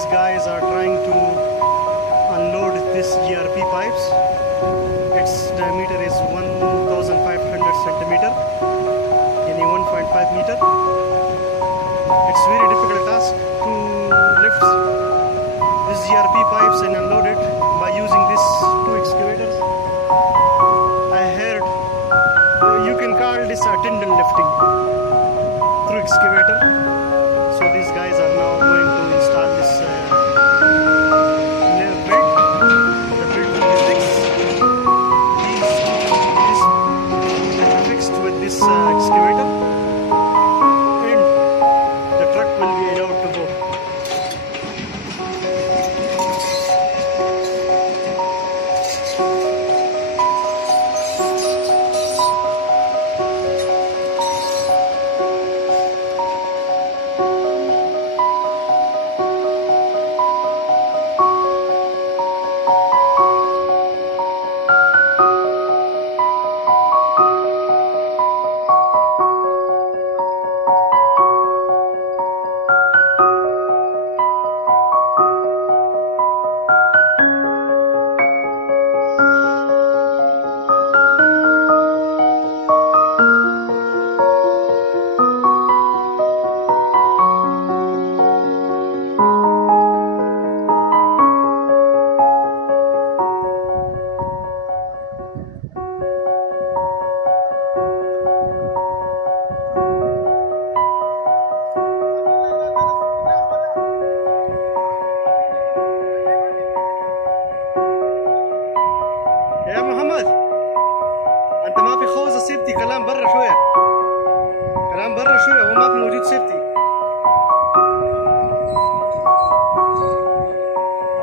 these guys are trying to unload this GRP pipes. Its diameter is 1500 centimeter, yani 1.5 meter. It's very difficult task to lift this GRP pipes and unload it by using these two excavators. I heard you can call this a tandem lifting through excavator. So these guys are now going to install this belt. The belt will be fixed. These will be fixed with this excavator, and the truck will be allowed to go. يا محمد انت ما في خوذه سيفتي، كلام برا شويه، كلام برا شويه، هو ما في موجود سيفتي.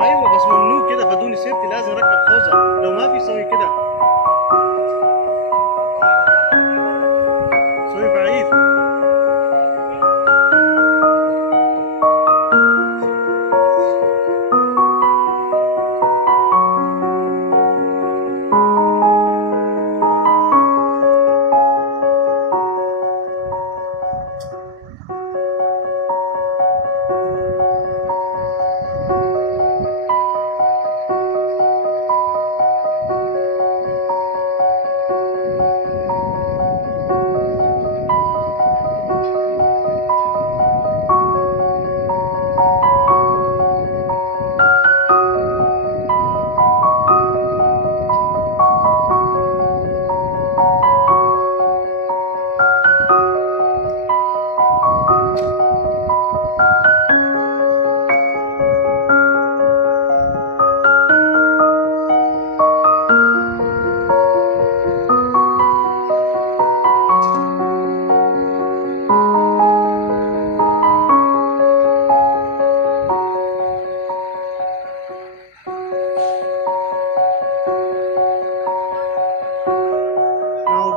ايوه بس ممنوع كده بدون سيفتي، لازم اركب خوذه، لو ما في سوي كده، سوي بعيد.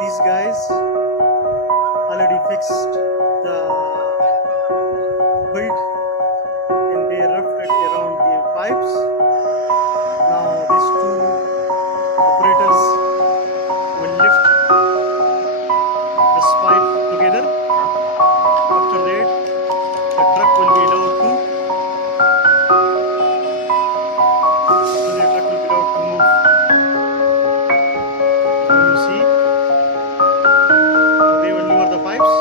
These guys already fixed the build and they roughed it around the pipes. Now these two operators will lift this pipe together. After that, the truck will be allowed to. After the truck will be allowed to move. Now you see. Pipes.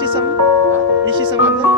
Ishi संबंध